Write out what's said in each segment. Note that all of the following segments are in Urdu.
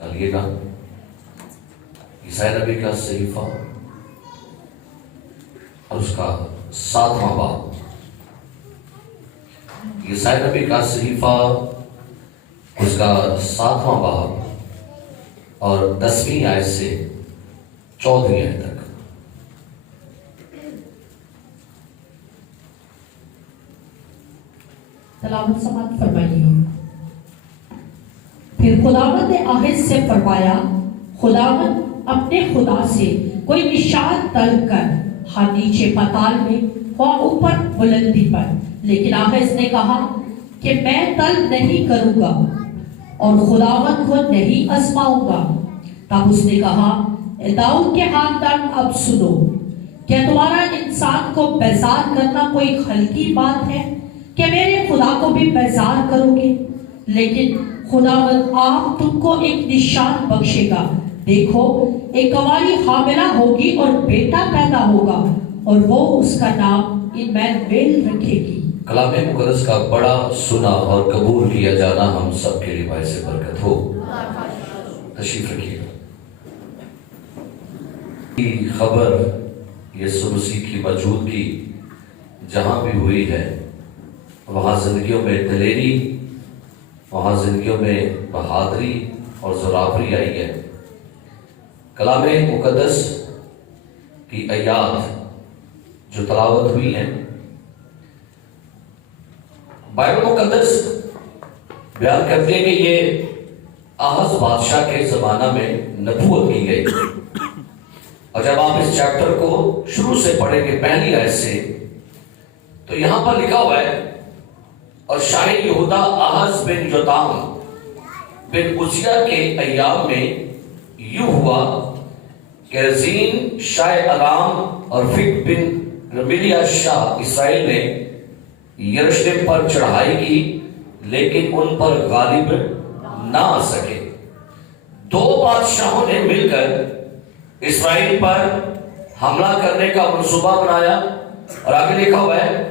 ڈالیے گا عیسائی نبی کا صحیفہ اور اس کا 7واں باب. عیسائی نبی کا صحیفہ اس کا 7واں باب اور 10ویں آیت سے 14ویں آیت تک. تلاوت سماعت فرمائیے. پھر خداوند نے آہد سے فرمایا، خداوند اپنے خدا سے کوئی نشان طلب کر، ہاں نیچے پتال میں ہوا اوپر بلندی پر. لیکن آہد نے کہا کہ میں طلب نہیں کروں گا اور خداوند کو نہیں آزماؤں گا. تب اس نے کہا، اے داؤد کے خاندان، اب سنو. کیا تمہارا انسان کو بیزار کرنا کوئی ہلکی بات ہے کہ میرے خدا کو بھی بیزار کرو گے؟ لیکن خداوند آپ تم کو ایک نشان بخشے گا. دیکھو، ایک کنواری حاملہ ہوگی اور بیٹا پیدا ہوگا اور وہ اس کا نام ایمانویل رکھے گی. کلام مقدس کا بڑا سنا اور قبول کیا جانا ہم سب کے لیے باعث برکت ہو. تشریف رکھیے گا. خبر یسوع مسیح کی موجودگی جہاں بھی ہوئی ہے، وہاں زندگیوں میں دلیری، وہاں زندگیوں میں بہادری اور زرافری آئی ہے. کلام مقدس کی آیات جو تلاوت ہوئی ہیں، بائبل مقدس بیان کرتے ہیں کہ یہ آہاز بادشاہ کے زمانہ میں نبوت کی گئی. اور جب آپ اس چیپٹر کو شروع سے پڑھیں گے پہلی آیت سے، تو یہاں پر لکھا ہوا ہے، اور شاہ یہودا آہاز بن یوتام بن عزیہ کے ایام میں یوں ہوا کہ رزین شاہ ارام اور فک بن رمیلیہ شاہ اسرائیل نے یروشلم پر چڑھائی کی، لیکن ان پر غالب نہ آ سکے. دو بادشاہوں نے مل کر اسرائیل پر حملہ کرنے کا منصوبہ بنایا. اور آگے لکھا ہوا ہے،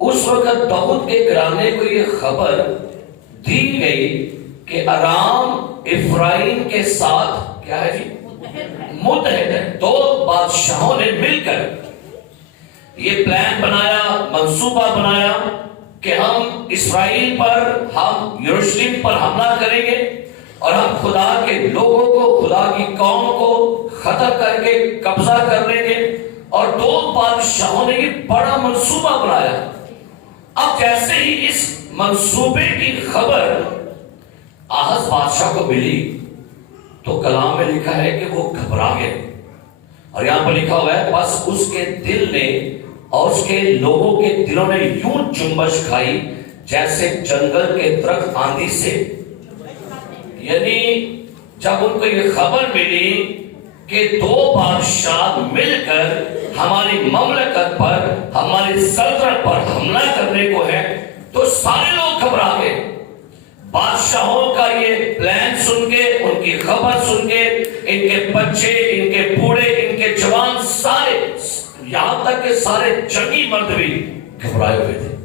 اس وقت داؤد کے گھرانے کو یہ خبر دی گئی کہ ارام افرائیم کے ساتھ کیا ہے جی؟ متحد ہے. دو بادشاہوں نے مل کر یہ پلان بنایا، منصوبہ بنایا کہ ہم اسرائیل پر، ہم یروشلم پر حملہ کریں گے اور ہم خدا کے لوگوں کو، خدا کی قوم کو ختم کر کے قبضہ کر لیں گے. اور دو بادشاہوں نے یہ بڑا منصوبہ بنایا. اب جیسے ہی اس منصوبے کی خبر آہاز بادشاہ کو ملی تو کلام میں لکھا ہے کہ وہ گھبرا گئے. اور یہاں پر لکھا ہوا ہے، بس اس کے دل نے اور اس کے لوگوں کے دلوں نے یوں جنبش کھائی جیسے جنگل کے درخت آندھی سے. یعنی جب ان کو یہ خبر ملی کہ دو بادشاہ مل کر ہماری مملکت پر، ہماری سلطنت پر حملہ کرنے کو ہے، تو سارے لوگ گھبرا گئے. بادشاہوں کا یہ پلان سن کے، ان کی خبر سن کے، ان کے بچے، ان کے بوڑھے، ان کے جوان، سارے، یہاں تک کہ سارے جنگی مرد بھی گھبرائے ہوئے تھے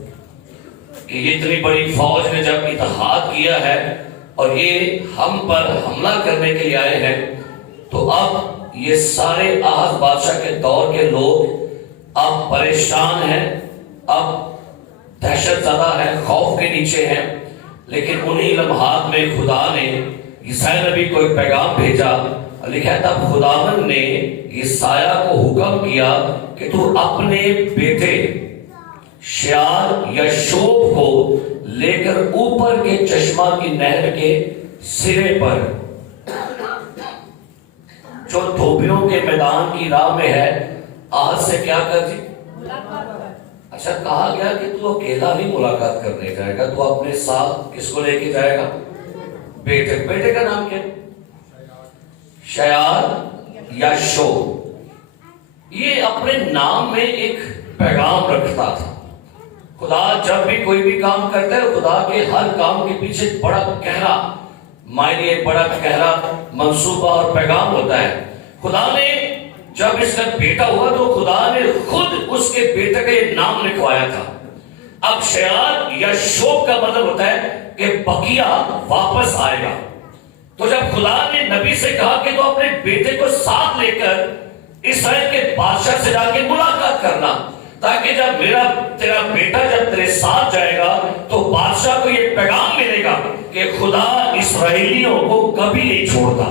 کہ یہ اتنی بڑی فوج نے جب اتحاد کیا ہے اور یہ ہم پر حملہ کرنے کے لیے آئے ہیں، تو اب یہ سارے آہاز بادشاہ کے دور کے لوگ اب پریشان ہیں، اب دہشت زدہ ہیں، خوف کے نیچے ہیں. لیکن انہی لمحات میں خدا نے عیسائی نبی کو ایک پیغام بھیجا. لکھا ہے، تب خداوند نے عیسائی کو حکم کیا کہ تو اپنے بیٹے شیار یشوب کو لے کر اوپر کے چشمہ کی نہر کے سرے پر جو دھوبیوں کے میدان کی راہ میں ہے، آج سے کیا کر جی؟ اچھا، کہا گیا کہ تو اکیلا نہیں ملاقات کرنے جائے گا، تو اپنے ساتھ کس کو لے کے جائے گا؟ بیٹے کا نام کیا؟ شیار یشوب. یہ اپنے نام میں ایک پیغام رکھتا تھا. خدا جب بھی کوئی بھی کام کرتا ہے، خدا کے ہر کام کے پیچھے بڑا گہرا معنی، بڑا گہرا منصوبہ اور پیغام ہوتا ہے. خدا نے جب اس کا بیٹا ہوا تو خدا نے خود اس کے بیٹے کا یہ نام لکھوایا تھا. اب شیار یشوب کا مطلب ہوتا ہے کہ بقیہ واپس آئے گا. تو جب خدا نے نبی سے کہا کہ تو اپنے بیٹے کو ساتھ لے کر اسرائیل کے بادشاہ سے جا کے ملاقات کرنا، تاکہ جب تیرا بیٹا جب تیرے ساتھ جائے گا تو بادشاہ کو یہ پیغام ملے گا کہ خدا اسرائیلیوں کو کبھی نہیں چھوڑتا،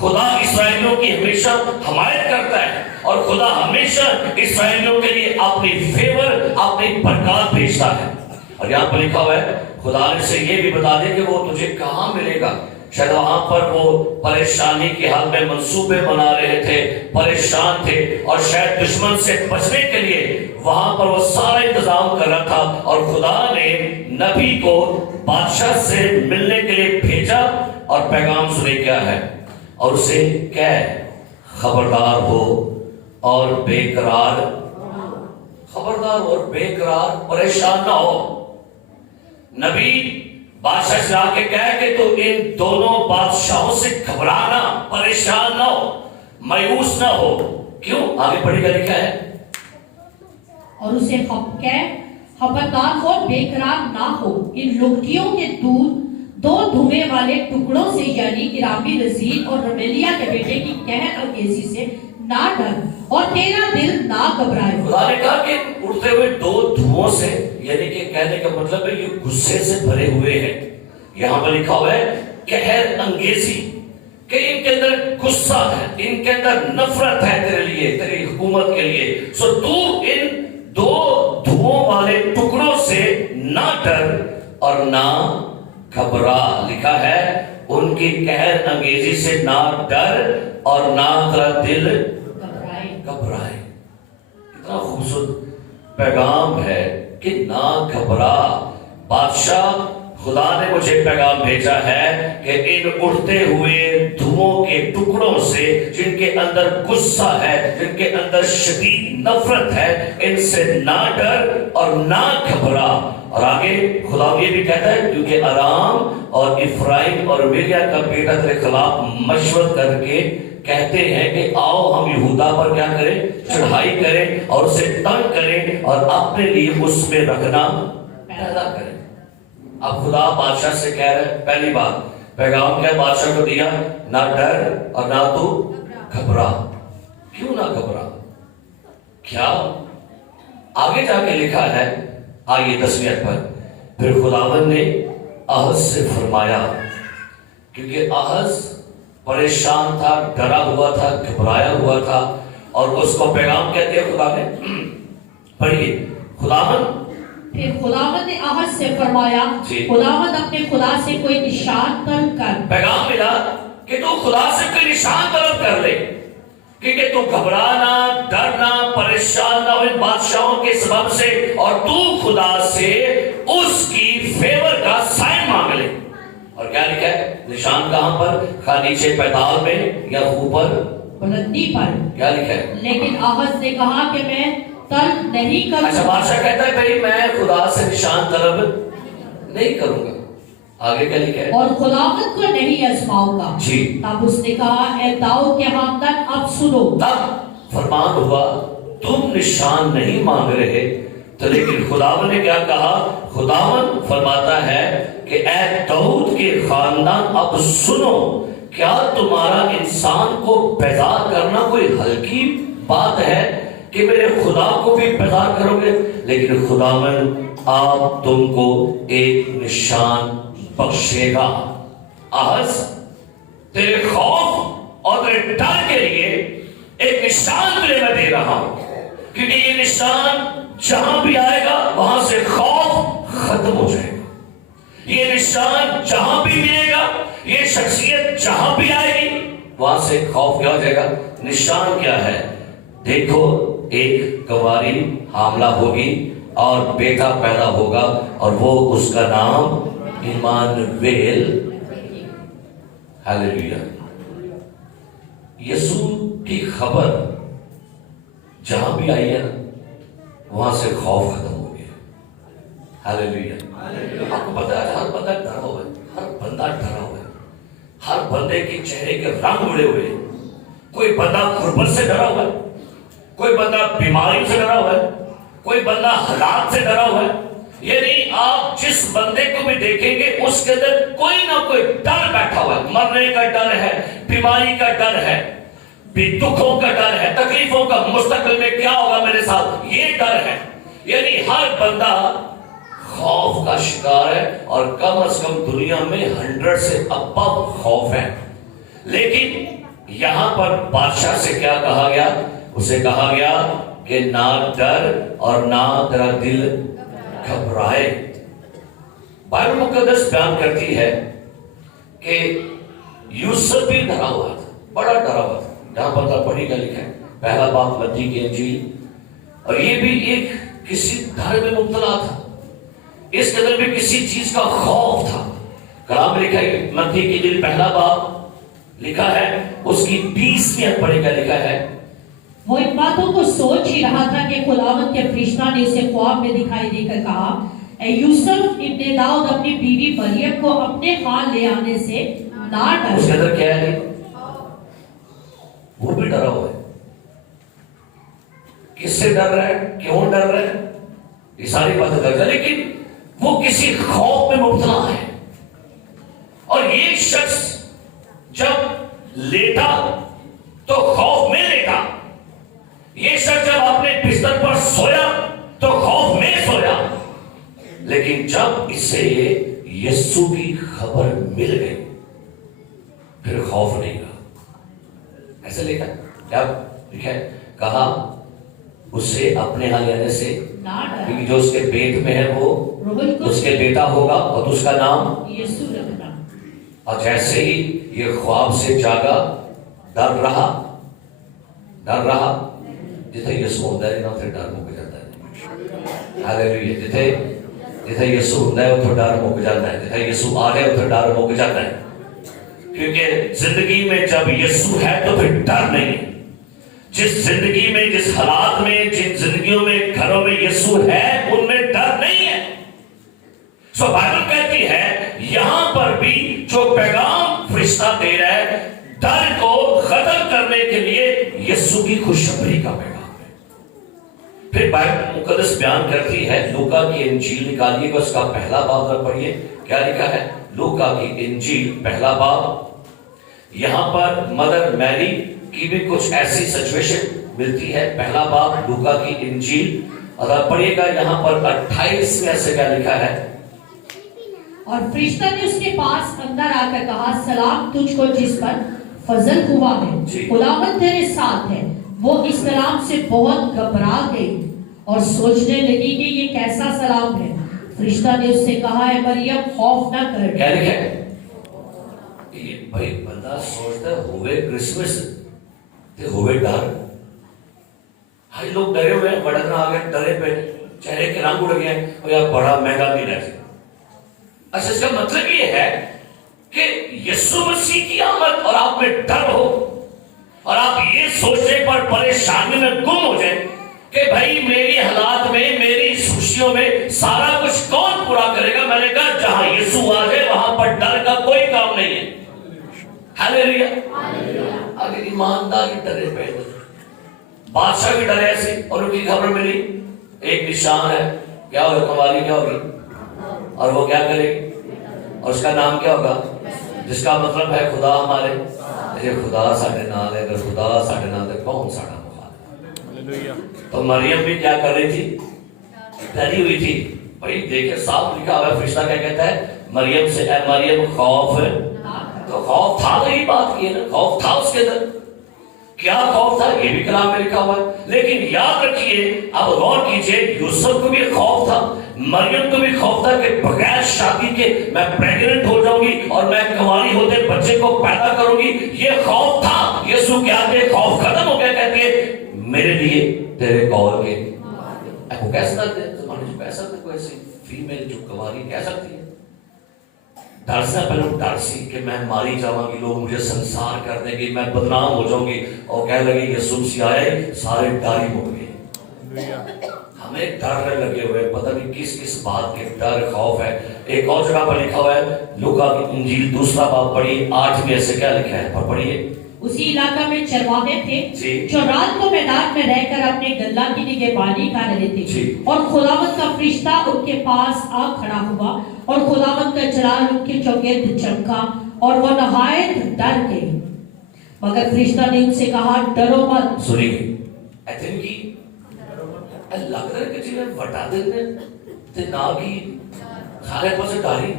خدا اسرائیلیوں کی ہمیشہ حمایت کرتا ہے، اور خدا ہمیشہ اسرائیلیوں کے لیے اپنی فیور، اپنی برکات بھیجتا ہے۔ اور یہاں پر لکھا ہوا ہے خدا نے سے یہ بھی بتا دے کہ وہ تجھے کہاں ملے گا۔ شاید وہاں پر وہ پریشانی کے حال میں منصوبے بنا رہے تھے، پریشان تھے، اور شاید دشمن سے بچنے کے لیے وہاں پر وہ سارا انتظام کر رہا تھا، اور خدا نے نبی کو بادشاہ سے ملنے کے لیے بھیجا، اور پیغام سنے کیا ہے، اور اسے کیا ہے، خبردار ہو اور بے قرار، خبردار اور بے قرار، پریشان نہ ہو۔ نبی بادشاہ سے آ کے کہہ کہ تو ان دونوں بادشاہوں سے گھبرانا، پریشان نہ ہو، مایوس نہ ہو۔ کیوں؟ آگے پڑھی گا لکھا ہے، اور اسے خبردار ہو اور بے قرار نہ ہو، ان لکٹیوں کے دو دھوے والے ٹکڑوں سے، یعنی ارام رزین اور رمیلیہ کے بیٹے کی قہر انگیزی سے نہ ڈر، اور تیرا دل نہ گھبرائے۔ خدا نے کہا کہ اڑتے ہوئے دو دھوؤں سے، یعنی کہ کہنے کا مطلب ہے یہ غصے سے بھرے ہوئے ہیں۔ یہاں پر لکھا ہوا ہے قہر انگیزی، کہ ان کے اندر غصہ ہے، ان کے اندر نفرت ہے تیرے لیے، تیری حکومت کے لیے، سو تو ان دو دھوؤں والے ٹکڑوں سے نہ ڈر اور نہ گھبرا۔ لکھا ہے ان کی قہر انگیزی سے نہ ڈر اور نہ تیرا دل گھبرائے۔ کتنا خوبصورت پیغام ہے کہ نہ گھبرا۔ بادشاہ خدا نے مجھے پیغام بھیجا ہے کہ ان اڑتے ہوئے دھوؤں کے ٹکڑوں سے، جن کے اندر غصہ ہے، جن کے اندر شدید نفرت ہے، ان سے نہ ڈر اور نہ گھبرا۔ اور آگے خدا یہ بھی کہتا ہے کیونکہ ارام اور افرائیم اور میریا کا بیٹا تیرے خلاف مشورت کر کے کہتے ہیں کہ آؤ ہم یہودا پر کیا کریں، چڑھائی کریں اور اسے تنگ کریں اور اپنے لیے اس میں رکھنا پیدا کریں۔ اب خدا بادشاہ سے کہہ رہے ہیں، پہلی بات پیغام کیا بادشاہ کو دیا، نہ ڈر اور نہ تو گھبرا۔ کیوں نہ گھبرا؟ کیا آگے جا کے لکھا ہے، آئیے 10ویں آیت پر، پھر خداوند نے احز سے فرمایا، کیونکہ احز پریشان تھا، ڈرا ہوا تھا، گھبرایا ہوا تھا، اور اس کو پیغام کیا دیا خدا نے، پڑھیے، خداوند پھر خداوند نے احز سے فرمایا، خداوند اپنے خدا سے کوئی نشان طلب کر۔ پیغام ملا کہ تو خدا سے کوئی نشان طلب کر لے، کیونکہ تو گھبرانا، ڈرنا، پریشان نہ ہو ان بادشاہوں کے سبب سے، اور تو خدا سے اس کی فیور کا سائن مانگ لے۔ اور کیا لکھا ہے نشان کہاں پر؟ خواہ نیچے پیدال میں یا اوپر بلندی پر۔ کیا لکھا ہے؟ لیکن احز نے کہا کہ میں طلب نہیں کروں گا۔ اچھا بادشاہ کہتا ہے بھئی میں خدا سے نشان طلب نہیں کروں گا۔ آگے کیا لکھا ہے؟ اور خداوند کو نہیں آزماؤں گا۔ جی۔ تب اس نے کہا، اے داؤد کے خاندان اب سنو۔ تب فرمان ہوا تم نشان نہیں مانگ رہے، تو لیکن خداوند نے کیا کہا؟ خداوند فرماتا ہے کہ اے داؤد کے خاندان اب سنو، کیا تمہارا انسان کو بیدار کرنا کوئی ہلکی بات ہے کہ میرے خدا کو بھی بیدار کرو گے؟ لیکن خداوند آپ تم کو ایک نشان بخشے گا۔ احز تیرے خوف اور تیرے ڈر کے لیے ایک نشان تجھے میں دے رہا ہوں، کیونکہ یہ نشان جہاں بھی آئے گا وہاں سے خوف ختم ہو جائے گا۔ یہ نشان جہاں بھی ملے گا، یہ شخصیت جہاں بھی آئے گی وہاں سے خوف کیا ہو جائے گا۔ نشان کیا ہے؟ دیکھو ایک کنواری حاملہ ہوگی اور بیٹا پیدا ہوگا، اور وہ اس کا نام ایمانویل، ہاللیلویہ۔ یسوع کی خبر جہاں بھی آئی ہے وہاں سے خوف ختم ہو گیا۔ ہاللیلویہ۔ آپ کو پتا ہے ہر بندہ ڈرا ہوا ہے، ہر بندہ ڈرا ہوا ہے، ہر بندے کے چہرے کے رنگ اڑے ہوئے ہیں۔ کوئی بندہ غربت سے ڈرا ہوا ہے، کوئی بندہ بیماری سے ڈرا ہوا ہے، کوئی بندہ حالات سے ڈرا ہوا ہے، یعنی آپ جس بندے کو بھی دیکھیں گے اس کے اندر کوئی نہ کوئی ڈر بیٹھا ہوا ہے. مرنے کا ڈر ہے, بیماری کا ڈر ہے, دکھوں کا ڈر ہے, تکلیفوں کا, مستقبل میں کیا ہوگا میرے ساتھ, یہ ڈر ہے. یعنی ہر بندہ خوف کا شکار ہے, اور کم از کم دنیا میں 100 سے ابو خوف ہے. لیکن یہاں پر بادشاہ سے کیا کہا گیا؟ اسے کہا گیا کہ نہ ڈر اور نہ تیرا دل گھبرائے. بائبل مقدس بیان کرتی ہے کہ یوسف بھی ڈرا ہوا تھا, بڑا ڈرا ہوا تھا. جہاں پتہ پڑھی کا لکھا ہے پہلا باب متی کی انجیل, اور یہ بھی ایک کسی ڈر میں مبتلا تھا, اس کے اندر بھی کسی چیز کا خوف تھا. کلام لکھا ہے متی کی انجیل پہلا باب لکھا ہے اس کی 20ویں پڑھی کا لکھا ہے. وہ ان باتوں کو سوچ ہی رہا تھا کہ خداوند کے فرشتہ نے اسے خواب میں دکھائی دے کر کہا, اے یوسف ابن داؤد, اپنی بیوی مریم کو اپنے ہاں لے آنے سے نہ ڈر. اس کے اندر کیا ہے؟ وہ بھی ڈرا ہوا ہے. کس سے ڈر رہا ہے, کیوں ڈر رہا ہے, یہ ساری باتیں ڈر رہا ہے, لیکن وہ کسی خوف میں مبتلا ہے. اور یہ شخص جب لیٹا تو خوف میں لیٹا, یہ شخص جب اپنے بستر پر سویا تو خوف میں سویا. لیکن جب اسے یسوع کی خبر مل گئی پھر خوف نہیں رہا. ایسے لکھا کیا لکھا ہے, کہا اسے اپنے ہاں لینے سے, کیونکہ جو اس کے پیٹ میں ہے وہ اس کے بیٹا ہوگا اور اس کا نام یسوع رکھنا. اور جیسے ہی یہ خواب سے جاگا ڈر رہا جتنے یسوع ہوتا ہے نا پھر ڈر مک جاتا ہے. ہاللیلویا. جتنے یسوع ہوتا ہے وہ ڈر مک جاتا ہے, جتنے یسوع آ رہے تو ڈر مک جاتا ہے. کیونکہ زندگی میں جب یسوع ہے تو پھر ڈر نہیں ہے. جس زندگی میں, جس حالات میں, جن زندگیوں میں, گھروں میں یسوع ہے ان میں ڈر نہیں ہے. سو بائبل کہتی ہے یہاں پر بھی جو پیغام فرشتہ دے رہا ہے ڈر کو ختم کرنے کے لیے یسوع کی خوشخبری کا پیغام ہے. پھر بائبل مقدس بیان کرتی ہے, لوکا کی انجیل نکالیے گا, اس کا پہلا باب ذرا پڑھیے کیا لکھا ہے. لوکا کی انجیل پہلا باب, یہاں پر مدر میری کی بھی کچھ ایسی سچویشن ملتی ہے. پہلا باب لوکا کی انجیل, اور پڑھیے گا یہاں پر 28 میں ایسے کیا لکھا ہے. اور فرشتہ نے اس کے پاس اندر آ کر کہا, سلام تجھ کو جس پر فضل ہوا ہے, خداوند تیرے ساتھ ہے. وہ اس کلام سے بہت گھبرا گئی اور سوچنے لگی کہ یہ کیسا سلام ہے. فرشتہ نے اس سے کہا, اے مریم خوف نہ کر. کیا لکھا ہے؟ بھائی بندہ سوچتا ہے ہوئے کرسمس تے ہوئے ڈر. ہائی لوگ ڈرے ہوئے ہیں, بڑھنا آ گئے, ڈرے پہ چہرے کے رنگ اڑ گئے, اور یار بڑا مہنگا بھی رہے. اچھا اس کا مطلب یہ ہے کہ یسوع مسیح کی آمد اور آپ میں ڈر ہو, اور آپ یہ سوچنے پر پریشانی میں گم ہو جائیں کہ بھائی میری حالات میں, میری خوشیوں میں سارا کچھ کون پورا کرے گا. میں نے کہا جہاں یسوع آ جائے وہاں پر ڈر کا کوئی کام نہیں ہے. ہاللیلویا. اگر ایمانداری ڈرے پہ, بادشاہ بھی ڈرے ایسے, اور ان کی خبر ملی ایک نشان ہے, کیا ہوگا, قوالی کیا ہوگی, اور وہ کیا کرے گی, اور اس کا نام کیا ہوگا, جس کا مطلب ہے خدا ہمارے. خدا ساڈے نال ہے, اگر خدا ساڈے نال ہے کون ساڈا مخالف. تو مریم بھی کیا کر رہی تھی, ڈری ہوئی تھی. بھائی دیکھیں صاف لکھا ہوا ہے, فرشتہ کیا کہتا ہے مریم سے, اے مریم خوف ہے. تو خوف تھا, وہی بات کی ہے نا, خوف تھا اس کے اندر. کیا خوف تھا یہ بھی کلام میں لکھا ہوا ہے. لیکن یاد رکھیے, اب غور کیجئے, یوسف کو بھی خوف تھا, مریم کو بھی خوف تھا کہ بغیر شادی کے میں پریگننٹ ہو جاؤں گی اور میں کنواری ہوتے بچے کو پیدا کروں گی. یہ خوف تھا. یسوع کے آتے خوف ختم ہو گیا. کہتی ہے میرے لیے تیرے کال کے, وہ کہہ سکتے ہیں زمانے جو کہہ سکتے, کوئی ایسی فیمیل جو کنواری کہہ سکتی ہے. ڈر سے پہلے ڈر سی کہ میں ماری جاؤں گی, لوگ مجھے سنسار کر دیں گے, میں بدنام ہو جاؤں گی, اور کہہ لگے یسوع مسیح آئے, سارے ڈر ہی ہو گئے. ہمیں ڈر لگے ہوئے، پتہ نہیں کس کس بات کے ڈر خوف ہے۔ ایک اور جگہ پر لکھا ہوا ہے، لوکا کی انجیل 2 باب پڑھیے 8 میں ایسے کیا لکھا ہے، پڑھیے۔ اسی علاقہ میں چرواہے تھے جی۔ جو رات کو میدان میں رہ کر اپنے گلہ کی نگہبانی کر رہے تھے، جی۔ اور خداوند کا فرشتہ ان کے پاس آ کھڑا ہوا، اور خداوند کا جلال ان کے چوگرد چمکا، اور وہ نہایت ڈر گئے۔ مگر فرشتہ نے ان سے کہا، ڈرو مت۔ سنیے، ایتھن کی لگ رہا ہے کہ جی میں وٹا دینے تے نا کی کھانے پر سے ڈاری۔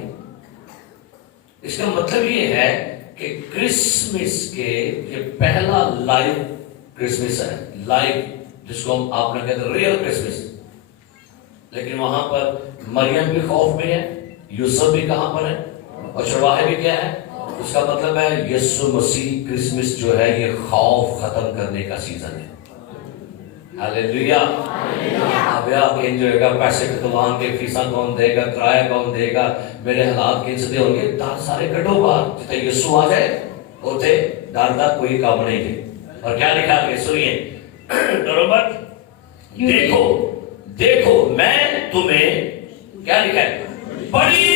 اس کا مطلب یہ ہے کہ کرسمس کے یہ پہلا لائیو کرسمس ہے، لائیو جس کو آپ نے کہتے ہیں ریئل کرسمس۔ لیکن وہاں پر مریم بھی خوف میں ہے، یوسف بھی کہاں پر ہے، اور چرواہے بھی کیا ہے۔ اس کا مطلب ہے یسوع مسیح کرسمس جو ہے یہ خوف ختم کرنے کا سیزن ہے۔ ہاللیلویہ۔ اب آپ انجوائے گا، پیسے کتوان کے فیساں کون دے گا، کرایہ کون دے گا، میرے حالات کیسے ہوں گے، ڈر سارے کٹو باہر، جتنے یسوع آ جائے ہوتے ڈر کا کوئی کام نہیں ہے۔ اور کیا لکھا ہے سنیے، ڈرو مت، دیکھو دیکھو میں تمہیں، کیا لکھا ہے، بڑی،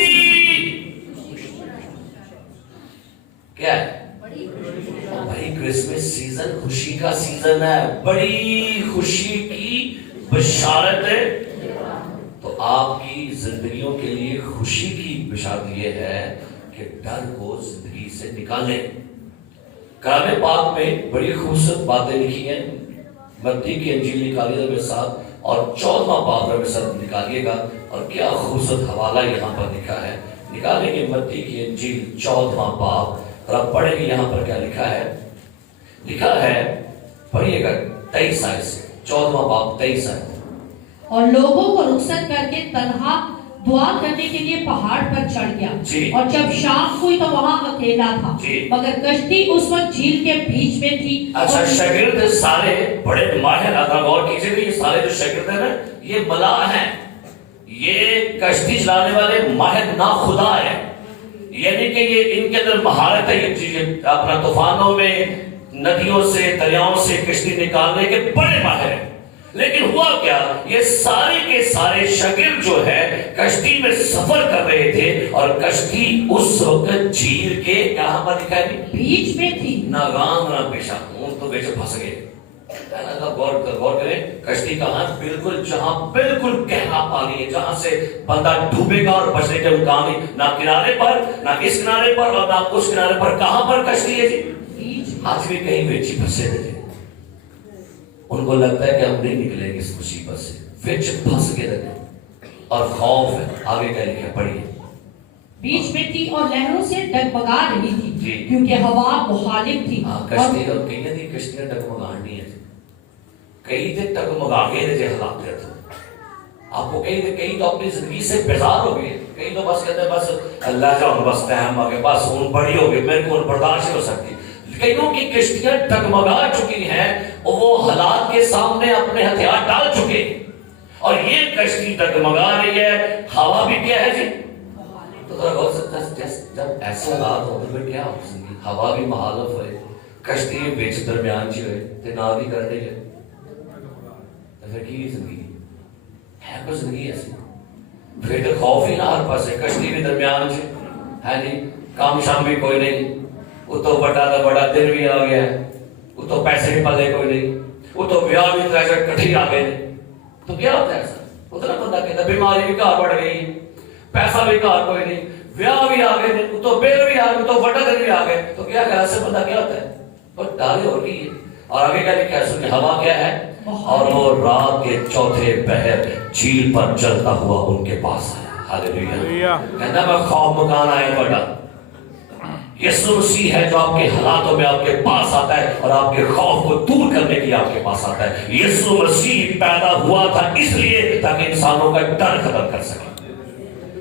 کیا ہے بھائی کرسمس سیزن خوشی کا سیزن ہے، بڑی خوشی کی بشارت ہے۔ تو آپ کی زندگیوں کے لیے خوشی کی بشارت یہ ہے کہ ڈر کو زندگی سے نکالیں۔ کلام پاک میں بڑی خوبصورت باتیں لکھی ہیں، متی کی انجیل نکالیے میرے ساتھ، اور 14واں باب میرے ساتھ نکالیے گا، اور کیا خوبصورت حوالہ یہاں پر لکھا ہے۔ نکالیں گے متی کی انجیل 14واں باب، اور آپ پڑھیں گے یہاں پر کیا لکھا ہے۔ لکھا ہے، پڑھیے گا 23 آیت سے، 14واں باب 23 آیت۔ اور لوگوں کو رخصت کر کے تنہا دعا کرنے کے لیے پہاڑ پر چڑھ گیا، اور جب شام ہوئی تو وہاں اکیلا تھا، مگر کشتی اس وقت جھیل کے بیچ میں تھی۔ اچھا، شاگرد سارے بڑے ماہر، اگر غور کیجئے گا، یہ سارے جو شاگرد ہیں یہ ملاح ہیں، یہ کشتی چلانے والے ماہر نا خدا ہے، یعنی کہ یہ ان کے اندر مہارت ہے، یہ چیزیں اپنا طوفانوں میں، ندیوں سے، دریاؤں سے کشتی نکالنے کے بڑے ماہر ہیں۔ لیکن ہوا کیا، یہ سارے کے سارے شاگرد جو ہے کشتی میں سفر کر رہے تھے، اور کشتی اس وقت جھیل کے کہاں پر لکھا ہے، بیچ میں تھی۔ ناگام نہ پیشہ، ان تو بیچ پھنس گئے۔ غور کریں، کشتی کہاں، بالکل جہاں بالکل گہرا پانی ہے، جہاں سے بندہ ڈوبے گا اور بچنے کے امکان نہیں، نہ کنارے پر، نہ اس کنارے پر اور نہ اس کنارے پر، کہاں پر کشتی ہے جی؟ آج بھی کہیں بیچی پھنسے تھے۔ ان کو لگتا ہے کہ ہم نہیں نکلیں گے اس مصیبت سے، پھر پھنس کے رہے، اور خوف ہے۔ آگے کیا لکھا، پڑھیے۔ بیچ میں تھی اور لہروں سے ڈگمگا رہی تھی، جی، کیونکہ ہوا مخالف تھی۔ کشتی اور کہیں نہیں، کشتیاں ڈگمگاڑنی ہے، کئی دن ڈگمگا کے رہے حالات رہتے۔ آپ کو کئی تو اپنی زندگی سے بیزار ہو گئے، کئی تو بس کہتے ہیں بس اللہ جاؤ، بس ٹائم آ گیا، بس اون بڑی ہو گئی، میرے کو برداشت نہیں ہو سکتی۔ کئیوں کی کشتیاں ڈگمگا چکی ہیں، اور وہ حالات کے سامنے اپنے ہتھیار ڈال چکے، اور یہ کشتی ڈگمگا رہی ہے، ہوا بھی کیا ہے جی؟ تو ذرا غور سے، جب ایسے حالات ہو تو کیا ہو سکتی، ہوا بھی مخالف ہوئے، کشتی بیچ درمیان چی ہوئے، تے نہ بھی کر رہی ہے، تو پھر کی زندگی ہے، کوئی زندگی ایسی؟ پھر تو خوف ہی نہ ہر پاس ہے، کشتی بھی درمیان چ ہے نہیں، کام شام بھی کوئی نہیں، وہ تو بڑا دا بڑا دن بھی آ گیا ہے، وہ تو پیسے بھی پلے کوئی نہیں، وہ تو بیاہ بھی تریسٹ کٹھی آ گئے، تو کیا ہوتا ہے ایسا؟ اتنا بندہ کہتا ہے بیماری بھی کہاں بڑھ گئی، پیسہ بھی کہاں کوئی نہیں، بیاہ بھی آ گئے، وہ تو بیر بھی آ گئے، تو بڑا دن بھی آ گئے، تو کیا ایسے بندہ کیا ہوتا ہے؟ بس ڈالے ہو رہی ہے۔ اور آگے کیا لکھا ہے سنیں، ہوا کیا ہے، اور وہ رات کے چوتھے پہر جھیل پر چلتا ہوا ان کے پاس آیا۔ ہاللیلویہ۔ کہتا میں خوف مکان آیا بڑا، یسوع مسیح ہے جو آپ کے حالاتوں میں آپ کے پاس آتا ہے، اور آپ کے خوف کو دور کرنے کے لیے آپ کے پاس آتا ہے۔ یسوع مسیح پیدا ہوا تھا اس لیے تاکہ انسانوں کا ڈر ختم کر سکے۔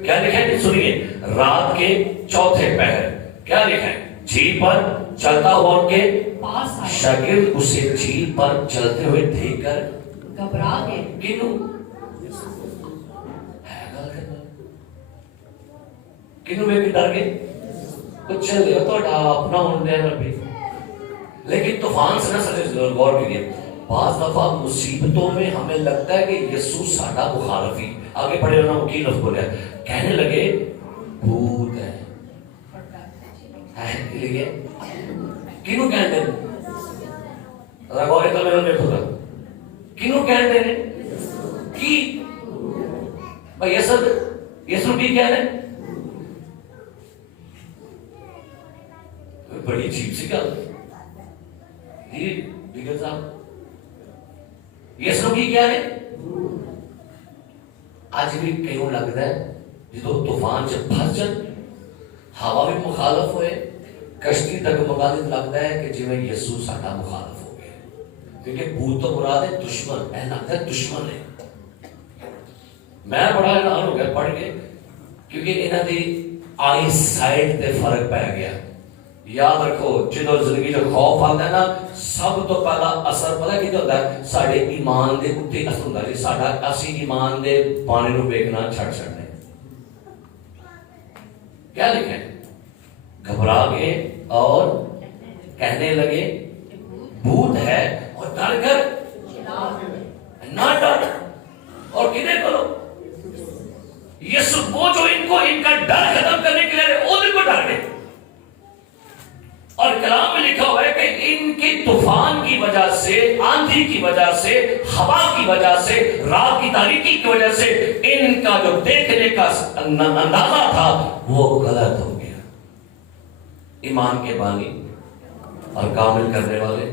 کیا لکھا ہے سنیے، رات کے چوتھے پہر، کیا لکھا ہے، جھیل پر چلتا ہوا ان کے پاس آیا۔ شاگرد اسے جھیل پر چلتے ہوئے دیکھ کر گھبرا گئے۔ کنوں کنوں میں بھی ڈر گئے، کچھ چل گیا تو اپنا ہونے ربی، لیکن طوفان سے نہ سچے غور کیجیے، بعض دفعہ مصیبتوں میں ہمیں لگتا ہے کہ یسوع ساڈا مخالف ہی. آگے بڑھے ہونا وکیل لفظ بولے کہنے لگے بھوت ہے کنوں کہتے ہیں غور تو میرے دیکھو گا کنوں کہتے ہیں کی بھائی یسوع کی کہہ رہے بڑی عجیب سی گل جی ڈیگر صاحب یسوع کی کیا ہے آج بھی کیوں لگتا ہے جدو طوفان سے پھنس جن ہوا بھی مخالف ہوئے کشتی تک مقاصد لگتا ہے کہ جی میں یسوع ساڈا مخالف ہو گیا کیونکہ بھوت تو مراد ہے دشمن اے لگتا ہے دشمن ہے. میں بڑا حیران ہو گیا پڑھ کے کیونکہ انہاں دی آئی سائٹ تے فرق پی گیا. یاد رکھو جدو زندگی جو خوف آتا ہے نا سب تو پہلا اثر پتہ کی ہوتا ہے ساڈے ایمان دے اوتے اثر ہوندا ہے ساڈا اسی ایمان دے پانی نو ویکھنا چھڈ چھڈنے. کیا لکھا ہے گھبرا گئے اور کہنے لگے بھوت ہے اور ڈر کر نہ ڈر اور کدھر کرو یسوع وہ جو ان کو ان کا ڈر ختم کرنے کے لیے وہ ان کو ڈر گئے. اور کلام میں لکھا ہوا ہے کہ ان کے طوفان کی وجہ سے آندھی کی وجہ سے ہوا کی وجہ سے رات کی تاریکی کی وجہ سے ان کا جو دیکھنے کا اندازہ تھا وہ غلط ہو گیا. ایمان کے بانی اور کامل کرنے والے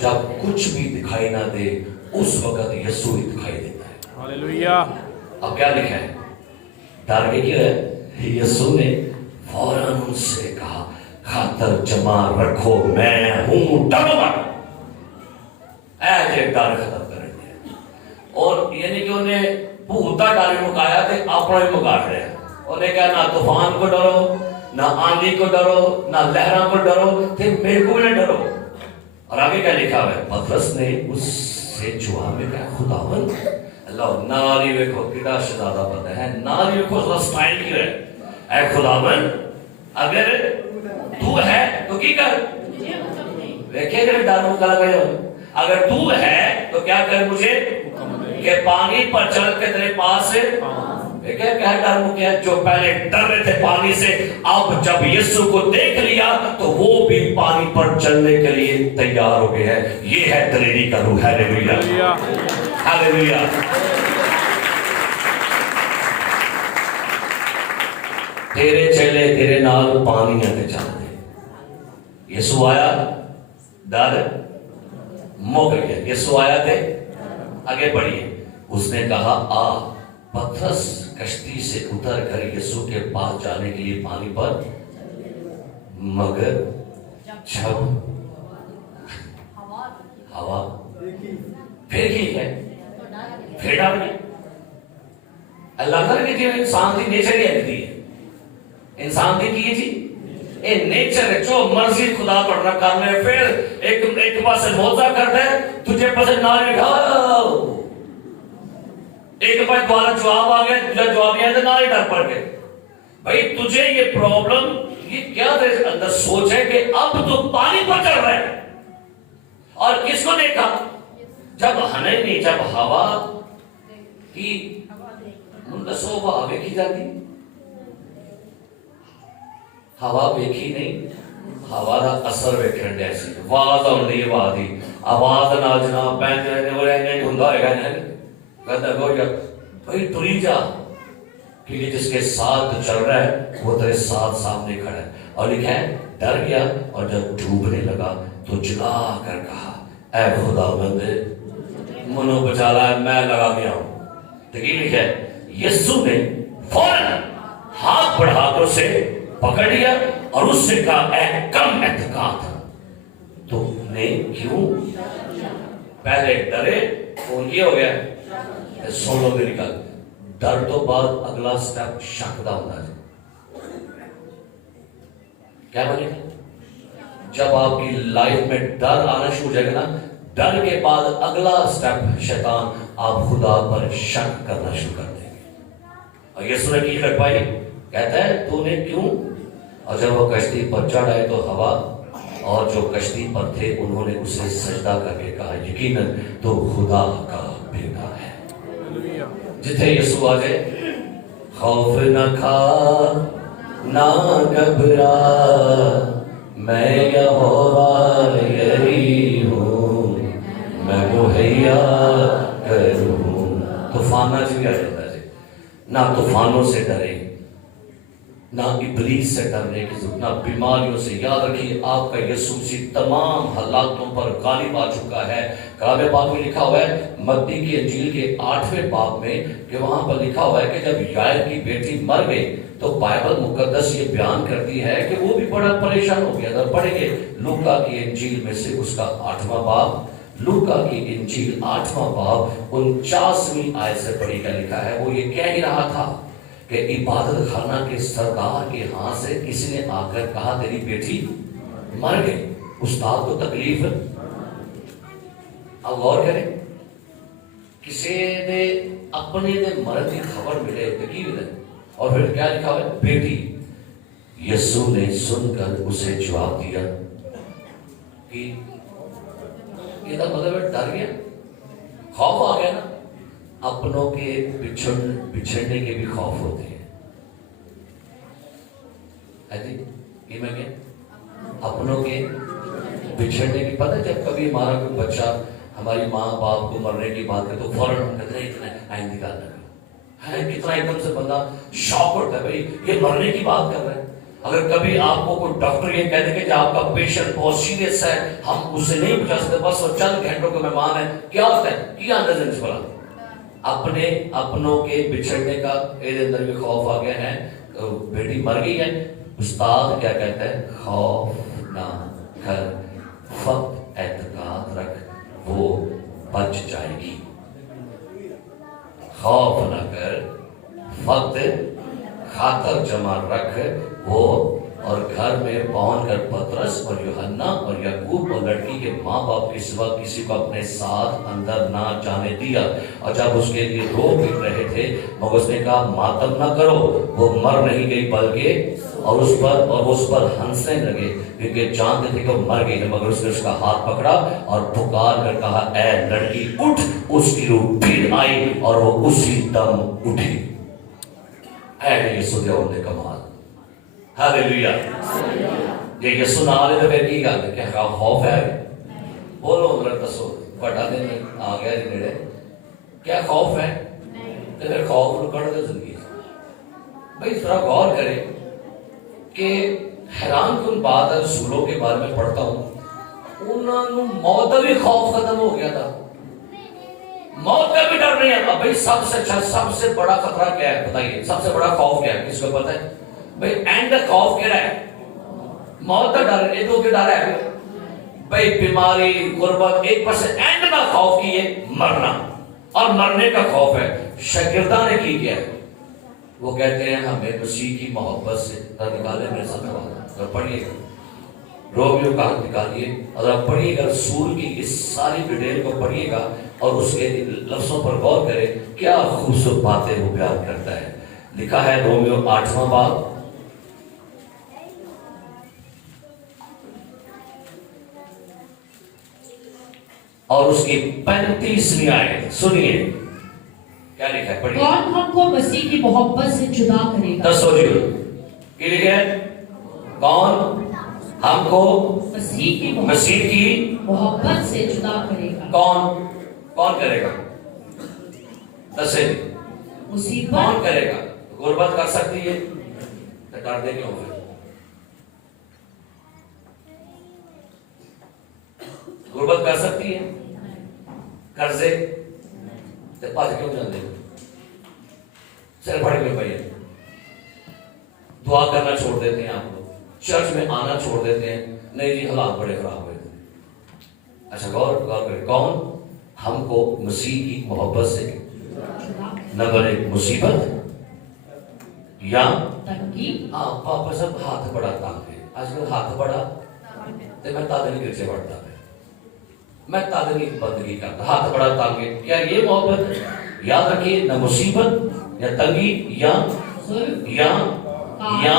جب کچھ بھی دکھائی نہ دے اس وقت یسوع دکھائی دیتا ہے. ہاللویہ. اب کیا لکھا ہے ڈر کے کیا ہے یسوع نے فوراً ان سے کہا خاطر جمع رکھو میں ہوں ڈرو مت. ایسے ڈر ختم کر دیا اور یعنی کہ انہیں بھوتا ڈر مکایا تھے اپنا ہی مکا رہے ہیں. انہیں کہا نہ طوفان کو ڈرو نہ آندھی کو ڈرو نہ لہروں کو ڈرو تے میرے کو نہ ڈرو. اور آگے کیا لکھا ہوا ہے پترس نے اس سے جواب میں کہا خداوند اللہ ناری ویکھو کتنا شہزادہ بندہ ہے ناری ویکھو اس کا سٹائل کی ہے اے خداوند اگر تو ہے تو کی کر دیکھیں کہ ڈر مکا گئے اگر تو ہے تو کیا کر مجھے کہ پانی پر چل کے تیرے پاس سے دیکھیں کیا ڈر مکیا جو پہلے ڈر رہے تھے پانی سے اب جب یسوع کو دیکھ لیا تو وہ بھی پانی پر چلنے کے لیے تیار ہو گئے ہیں. یہ ہے دلیری کا روح. Hallelujah hallelujah. تیرے چیلے تیرے نال پانی تے چلتے. یسوع آیا ڈر مک گیا. یسوع آیا تھے آگے بڑھیے. اس نے کہا آ. پترس کشتی سے اتر کر یسوع کے پاس جانے کے لیے پانی پر مگر جب ہوا پھر کی ہے پھر ڈر گئی. اللہ تعالیٰ کی جو انسان کی نیچر ہی دی ہے انسان کی کی جی اے نیچر ہے جو مرضی خدا پر نہ کر لے پھر ایک پاس موزہ کر دے تجھے پاس نہ لکھا ایک بار دوبارہ جواب آ گیا تجھے جواب نہیں آیا تو نہ ہی ڈر پڑ گئے. بھائی تجھے یہ پرابلم یہ کیا تیرے اندر سوچ ہے کہ اب تو پانی پر چڑھ رہا ہے اور کس کو دیکھا جب ہنیں جب ہوا کی مندسو ہوا دیکھی جاتی ہوا دیکھی نہیں ہوا دا اثر ویکھن دے سی آواز آندی آواز آواز نال جناب پین نے وہ انج ہوندا ہوئے گا نہیں کہتا ہو جا بھائی تری جا کیونکہ جس کے ساتھ چل رہا ہے وہ تیرے ساتھ سامنے کھڑا ہے. اور لکھا ہے ڈر گیا اور جب ڈوبنے لگا تو جلا کر کہا اے خداوند منو بچا لا میں لگا گیا ہوں. دیکھیے لکھا ہے یسوع نے فوراً ہاتھ بڑھا کر اسے پکڑ لیا اور اس سے کہا اے کم اعتقاد تو نے کیوں پہلے ڈرے کون یہ ہو گیا سن لو میری گل ڈر تو بعد اگلا سٹیپ شک دا ہوتا ہے. کیا بنے گا جب آپ کی لائف میں ڈر آنا شروع ہو جائے گا نا ڈر کے بعد اگلا سٹیپ شیطان آپ خدا پر شک کرنا شروع کر دیں گے. اور یسوع نے کی لگوائی کہتا ہے تو نے کیوں اور جب وہ کشتی پر چڑھ آئے تو ہوا اور جو کشتی پر تھے انہوں نے اسے سجدہ کر کے کہا یقیناً تو خدا کا بیٹا ہے. جتنے یسوع آ جائے خوف نہ کھا نہ گھبرا میں یہوہ یہی ہوں میں مہیا کروں. طوفان آج بھی آ جاتا ہے نہ طوفانوں سے ڈرے نہ ابلیس سے ڈرنے کی ضرورت نہ بیماریوں سے. یاد رکھیے آپ کا یسوع مسیح تمام حالاتوں پر غالب آ چکا ہے. کلام پاک میں لکھا ہوا ہے متی کی انجیل کے 8ویں باب میں کہ وہاں پر لکھا ہوا ہے کہ جب یائر کی بیٹی مر گئی تو بائبل مقدس یہ بیان کرتی ہے کہ وہ بھی بڑا پریشان ہو گیا. اگر پڑھیں گے لوکا کی انجیل میں سے اس کا 8واں باب لوکا کی انجیل 8واں باب 49ویں آیت سے پڑھی کا لکھا ہے. وہ یہ کہہ ہی رہا تھا کہ عبادت خانہ کے سردار کے ہاتھ سے کسی نے آ کر کہا تیری بیٹی مر گئی. استاد کو تکلیف. اب غور کریں کسی نے اپنے نے مرد کی خبر ملے تکلیف ہے اور پھر کیا لکھا ہے بیٹی. یسوع نے سن کر اسے جواب دیا کہ یہ تو مطلب ڈر گیا خوف آ گیا نا. اپنوں کے بچھڑنے کے بھی خوف ہوتے ہیں. یہ میں کیا اپنوں کے بچھڑنے کی پتہ جب کبھی ہمارا کوئی بچہ ہماری ماں باپ کو مرنے کی بات کرے تو فوراً ہم کہتے ہیں اتنا انتقال نہ کرو ہے. کتنا ایک دم سے بندہ شاک ہوتا ہے بھائی یہ مرنے کی بات کر رہے ہیں. اگر کبھی آپ کو کوئی ڈاکٹر یہ کہہ دے کہ آپ کا پیشنٹ بہت سیریس ہے ہم اسے نہیں بچا سکتے بس وہ چند گھنٹوں کے مہمان ہے کیا ہوتا ہے کیا اندر سے بولا اپنے اپنوں کے بچھڑنے کا میرے اندر بھی خوف آ گیا ہے. بیٹی مر گئی ہے. استاد کیا کہتا ہے خوف نہ کر فقط اعتقاد رکھ وہ بچ جائے گی. خوف نہ کر فقط خاطر جمع رکھ وہ. اور گھر میں پہنچ کر پترس اور یوحنا اور یعقوب اور لڑکی کے ماں باپ کے سوا کسی کو اپنے ساتھ اندر نہ جانے دیا. اور جب اس کے لیے رو پیٹ رہے تھے مگر اس نے کہا ماتم نہ کرو وہ مر نہیں گئی بلکہ اور اس پر ہنسنے لگے کیونکہ جانتے تھے کہ وہ مر گئی ہے. مگر اس نے اس کا ہاتھ پکڑا اور پکار کر کہا اے لڑکی اٹھ. اس کی روح پھر آئی اور وہ اسی دم اٹھی. اے یسوع دے اور کمال ہاللیلویا. یہ یسوع نال تے پھر کی گل کہ خوف ہے بولو ذرا دسو بڑا دن آ گیا جی نیڑے کیا خوف ہے تے پھر خوف نو کڈ دے زندگی بھائی. ذرا غور کرے کہ حیران کن بات ہے رسولوں کے بارے میں پڑھتا ہوں انہوں نے موت کا بھی خوف ختم ہو گیا تھا. موت کا بھی ڈر نہیں آتا. بھائی سب سے اچھا سب سے بڑا خطرہ کیا ہے بتائیے سب سے بڑا خوف کیا ہے کس کو پتہ ہے بھائی اینڈ خوف کیا ہے موت کا ڈر. یہ تو ڈر ہے بھائی بیماری غربت ایک پاس اینڈ کا خوف کی ہے مرنا اور مرنے کا خوف ہے. شاگرداں نے کی کیا ہے وہ کہتے ہیں ہمیں مسیح کی محبت سے نکالے میرے ساتھ پڑھیے رومیو کا نکالیے اور پڑھیے گا رسول کی اس ساری ڈیٹیل کو پڑھیے گا اور اس کے لفظوں پر غور کرے کیا خوبصورت باتیں وہ بیان کرتا ہے. لکھا ہے رومیو 8واں باب اور اس کی 35ویں آیت سنیے کیا لکھا ہے پڑھیے. کون ہم کو مسیح کی محبت سے جدا کرے گا. دسو جی کیا لکھا ہے کون ہم کو مسیح کی محبت سے جدا کرے گا. کون کرے گا دسے مصیبت کون کرے گا. غربت کر سکتی ہے تو کر دے کیوں ہے. غربت کر سکتی ہے قرضے تو پاس کیوں جاتے سر پڑھ کے پائیے دعا کرنا چھوڑ دیتے ہیں. آپ لوگ چرچ میں آنا چھوڑ دیتے ہیں. نہیں جی حالات بڑے خراب ہوئے تھے. اچھا غور کریں کون ہم کو مسیح کی محبت سے نمبر 1 مصیبت یا پاپا صاحب ہاتھ بڑا تانگ ہے. آج کل ہاتھ بڑا تو میں تادنی گرچے بڑھتا ہے میں تادنی بندگی کرتا ہاتھ بڑا تانگ ہے. کیا یہ محبت ہے؟ یاد رکھیے نہ مصیبت یا تنگی یا یا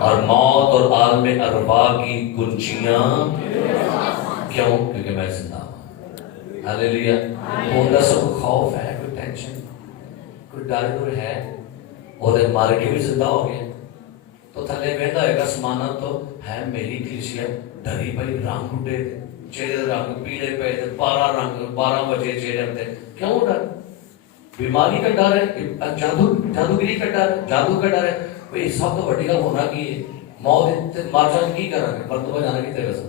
اور موت اور عالم ارواح کی کنچیاں کیوں؟ کیونکہ میں زندہ ہوں. ہاللیلویا. اندر سب خوف ہے, کوئی ٹینشن, کوئی ڈر ہے, وہ مار کے بھی زندہ ہو گیا. تو تھلے وہدا ہوئے گا سمانا تو ہے میری کلیسیا ڈری پئی, رنگ اڈے تھے, چہرے رنگ پیلے پے تھے, 12 بجے چہرے تھے. کیوں ڈر؟ بیماری کا ڈر ہے, جادوگری کا ڈر ہے, جادو کا ڈر ہے. بھئی سب تو وڈی گل ہونا کی ہے, موت مار جان کی کریں گے, پر تو جانا کی تیرے سے.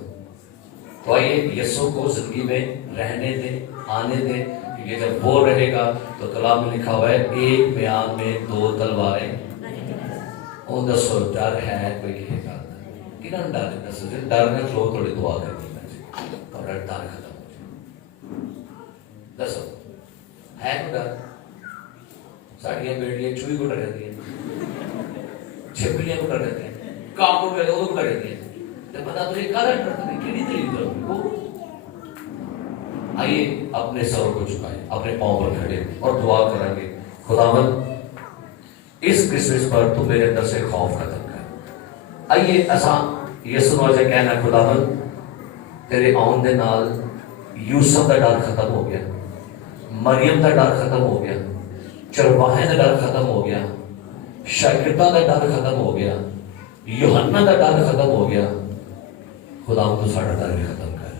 تو آئیے یسوع کو زندگی میں رہنے دیں, آنے دیں, کیونکہ جب وہ رہے گا تو کلام میں لکھا ہوا ہے ایک بیان میں 2 تلواریں. اون دسو ڈر ہے کوئی کہے گا کنہاں ڈر ہے؟ دسو جی ڈر نے تو تھوڑی دعا کرنی ہے تو ڈر ختم ہو جائے. دسو ہے کوئی ڈر؟ ساڑیاں بیٹیاں چوہی کو ڈر رہتی ہیں, چھپڑیاں کو ڈر رہتے ہیں, کام کو ڈر رہتے ہیں, وہ کو ڈر رہتی ہیں. تو بتا تو یہ کارن ڈرتے ہیں کیڑی دلیل کرو. آئیے اپنے سر کو جھکائیں, اپنے پاؤں پر کھڑے اور دعا کریں گے. خداوند اس کرسمس پر تو میرے اندر سے خوف ختم کر. آئیے اساں یسوع نو جے کہنا خداوند تیرے آن دے نال یوسف دا ڈر ختم ہو گیا, مریم دا ڈر ختم ہو گیا, چرواہے دا ڈر ختم ہو گیا, شاگرداں دا ڈر ختم ہو گیا, یوحنا دا ڈر ختم ہو گیا. خداوند تو ساڈا ڈر بھی ختم کر.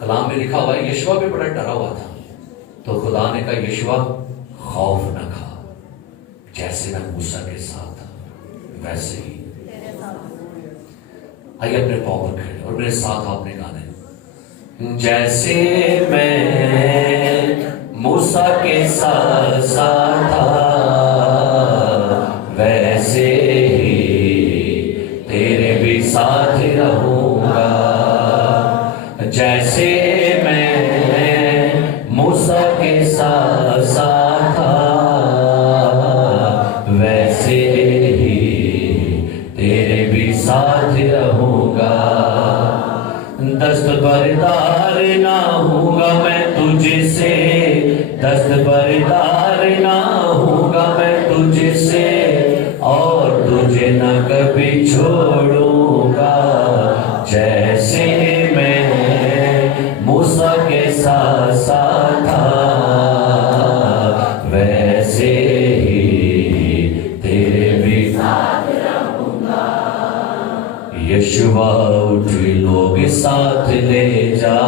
کلام میں لکھا ہوا ہے یشوع بھی بڑا ڈرا ہوا تھا, تو خدا نے کہا یشوع خوف نہ کھا, جیسے میں موسیٰ کے ساتھ تھا ویسے ہی. آئیے اپنے پاؤں پر کھڑے اور میرے ساتھ آپ نے گانے. جیسے میں موسیٰ کے ساتھ تھا ویسے ہی تیرے بھی ساتھ رہوں گا. جیسے میں موسیٰ کے ساتھ تھا ویسے ہی تیرے بھی ساتھ رہوں گا. دستبردار نہ ہوں گا میں تجھ سے, دستبردار نہ ہوں گا میں تجھ سے, اور تجھے نہ کبھی چھوڑوں گا. جیسے میں موسیٰ کے ساتھ تھا ویسے ہی تیرے بھی ساتھ رہوں گا. یشوع اٹھ لوگ ساتھ لے جا,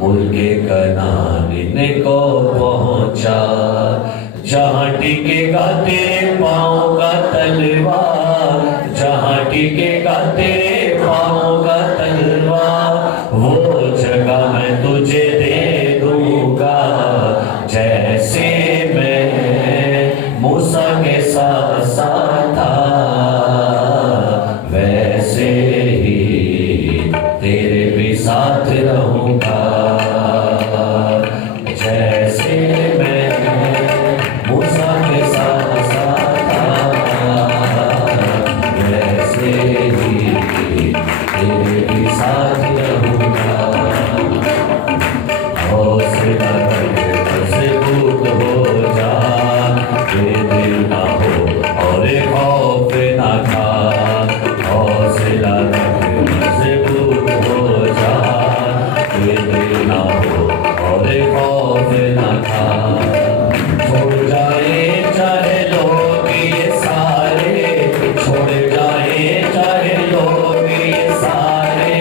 ملک کنعان کو پہنچا. جہاں ٹکے گا تیرے پاؤں کا تلوار, جہاں ٹکے گا تیرے پاؤں کا تلوار, وہ جگہ میں تجھے دے دوں گا. جیسے میں موسیٰ کے ساتھ تھا ویسے ہی تیرے بھی ساتھ رہوں گا. جیسے میں موسیٰ کے ساتھ تھا ویسے ہی تیرے بھی ساتھ رہوں گا. حوصلہ کر مضبوط ہو جا, بے دل نہ ہو اور خوف نہ کھا. حوصلہ کر مضبوط ہو جا, بے دل نہ ہو اور خوف نہ کھا. چھوڑ جائے چاہے لوگ یہ سارے, چھوڑ جائے چاہے لوگ یہ سارے,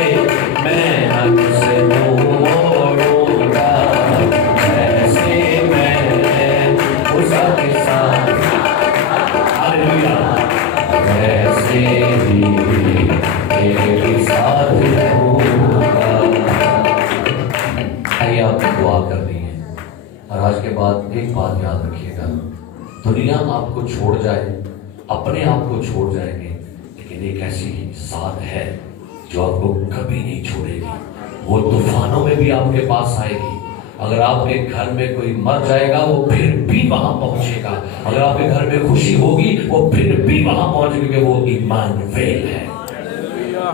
میں نہ تجھے منہ موڑوں گا. جیسے میں موسیٰ کے ساتھ, ہاللیلویا, ویسے ہی تیرے بھی ساتھ رہوں گا. آئیے آپ کو دعا کرنی ہے, اور آج کے بعد ایک بات یاد رکھیے گا, دنیا آپ کو چھوڑ جائے, اپنے آپ کو چھوڑ جائیں گے, لیکن ایک ایسی ذات ہے جو آپ کو کبھی نہیں چھوڑے گی. وہ طوفانوں میں بھی آپ کے پاس آئے گی. اگر آپ کے گھر میں کوئی مر جائے گا وہ پھر بھی وہاں پہنچے گا. اگر آپ کے گھر میں خوشی ہوگی وہ پھر بھی وہاں پہنچے گا, کیونکہ وہ ایمانویل ہے.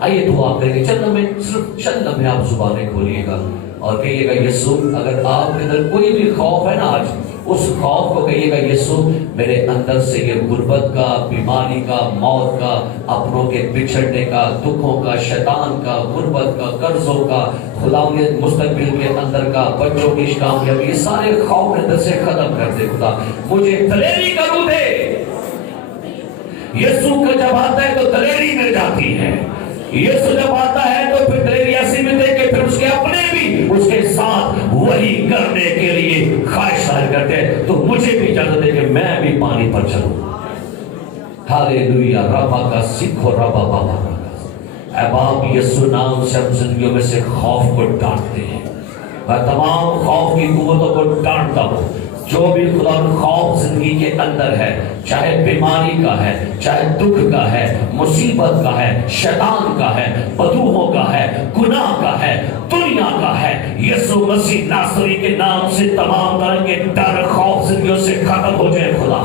آئیے دعا کریں گے، چند لمحے، صرف چند لمحے آپ زبانیں کھولیے گا اور کہیے گا یسوع، اگر آپ کے اندر کوئی بھی خوف ہے نا آج، اس خوف کو کہیے گا یسوع میرے اندر سے یہ غربت کا، بیماری کا، موت کا، اپنوں کے بچھڑنے کا، دکھوں کا، شیطان کا، غربت کا، قرضوں کا، خدا مستقبل کے اندر کا، بچوں کی کامیابی، یہ سارے خوف اندر سے ختم کر دے خدا، مجھے دلیری کرو دے۔ یسوع کا جب آتا ہے تو دلیری مل جاتی ہے، یسوع جب آتا ہے تو پھر دلیری ایسی ملتے کہ پھر اس کے اپنے بھی اس کے ساتھ وہی کرنے کے لیے خواہش ظاہر کرتے ہیں۔ تو مجھے بھی اجازت ہے کہ میں بھی پانی پر چلوں۔ ہالےلویا، ربا کا سکھو ربا بابا کا۔ اے باپ، یسوع نام سے ہم زندگیوں میں سے خوف کو ڈانٹتے ہیں، میں تمام خوف کی قوتوں کو ڈانٹتا ہوں۔ جو بھی خدا خوف زندگی کے اندر ہے، چاہے بیماری کا ہے، چاہے دکھ کا ہے، مصیبت کا ہے، شیطان کا ہے، بدوحوں کا ہے، گناہ کا ہے، دنیا کا ہے، یسوع مسیح ناصری کے نام سے تمام طرح کے ڈر، خوف زندگیوں سے ختم ہو جائے خدا۔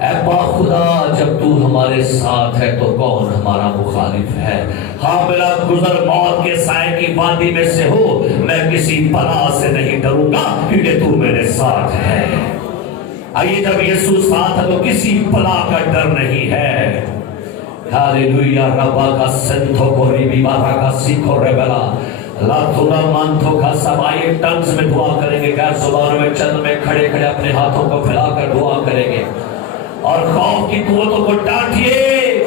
اے با خدا، جب تو ہمارے ساتھ ہے تو کون ہمارا مخالف ہے؟ ہاں، میرا گزر موت کے سائے کی وادی میں سے ہو، میں کسی بلا سے نہیں ڈروں گا کیونکہ تو میرے ساتھ ہے۔ آئیے، جب یسوع ساتھ ہے تو کسی بلا کا ڈر نہیں ہے۔ ہالےلویا، ربا کا سنتھو کو ریبی بارا کا سیکھو ریبلا لاتھونا مانتھو کا سبائے ٹنگز میں دعا کریں گے، غیر زبانوں میں چند میں کھڑے کھڑے اپنے ہاتھوں کو پھیلا کر دعا کریں گے اور خوف کی قوتوں کو ڈانٹیے۔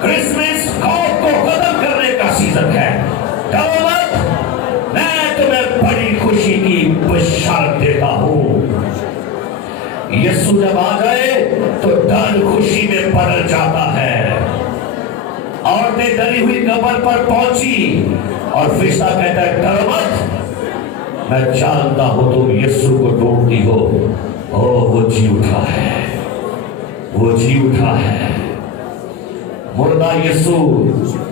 کرسمس خوف کو ختم کرنے کا سیزن ہے۔ ڈرو مت، میں تمہیں بڑی خوشی کی بشارت دیتا ہوں۔ یسوع جب آ جائے تو ڈر خوشی میں بدل جاتا ہے۔ عورتیں ڈری ہوئی قبر پر پہنچی اور فرشتہ کہتا ہے ڈرو مت، میں جانتا ہوں تم یسوع کو ڈھونڈتی ہو، وہ جی اٹھا ہے، وہ جی اٹھا ہے۔ مردہ یسوع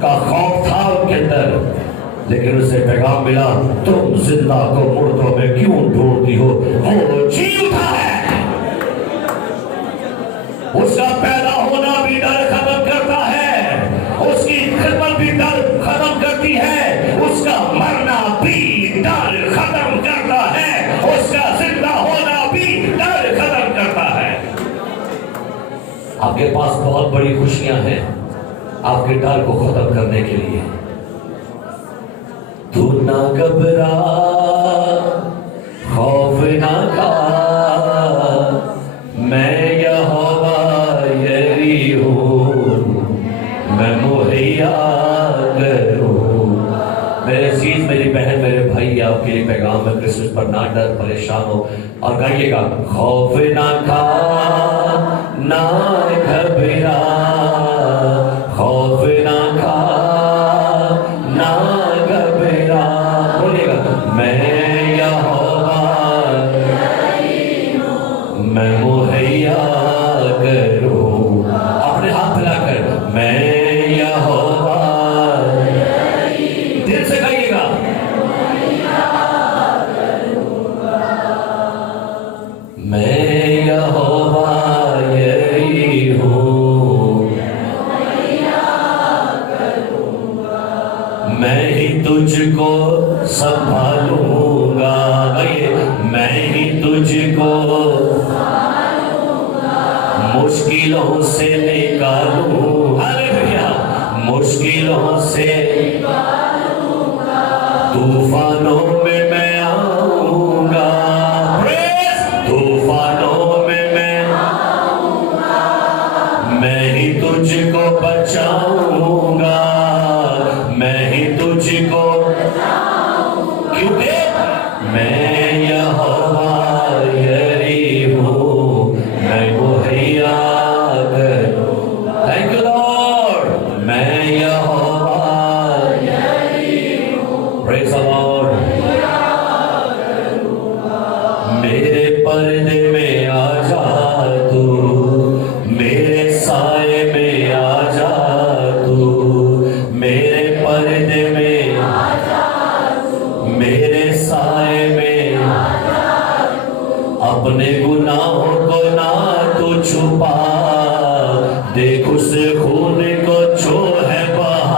کا خوف تھا ان کے اندر، لیکن اسے پیغام ملا تم زندہ کو مردوں میں کیوں ڈھونڈتی ہو، وہ جی اٹھا ہے۔ اس کا پیدا ہونا بھی ڈر ختم کرتا ہے، اس کی خدمت بھی ڈر ختم کرتی ہے، اس کا مرنا بھی ڈر ختم کرتا ہے، اس کا زندہ ہونا بھی ڈر ختم کرتا ہے۔ آپ کے پاس بہت بڑی خوشیاں ہیں آپ کے ڈر کو ختم کرنے کے لیے۔ تو نہ گھبرا، خوف نہ کھا، میں یہوہ یری ہوں، میں مہیا کروں۔ میرے عزیز، میری بہن، میرے بھائی، آپ کے لیے پیغام ہے کرسمس پر نہ ڈر، پریشان ہو اور گائیے گا خوف نہ کھا، نہ گھبرا، خوف نہ کھا، نہ گھبرا، بولیے گا میں یہوہ میں مہیا کروں۔ اپنے ہاتھ پھیلا کر میں یہوہ، دل سے کہیے گا میں یہوہ یری ہوں، میں ہی تجھ کو سنبھالوں گا، میں ہی تجھ کو مشکلوں سے نکالوں، ہالےلویا، مشکلوں سے طوفانوں میں میں آؤں گا، طوفانوں میں ہی تجھ کو بچاؤں گا، میں ہی تجھ کو، کیونکہ میں یہوہ یری ہوں، میں مہیا کروں۔ تھینک یو لارڈ، میں یہوہ یری ہوں، پریز دی لارڈ۔ میرے پردے میں آ جا تو، میرے سائے میں آ جا تو، میرے پردے میں آ جا تو، میرے سائے میں آ جا تو، اپنے گناہوں کو نہ تو چھپا، دیکھ اس خون کو جو ہے بہا،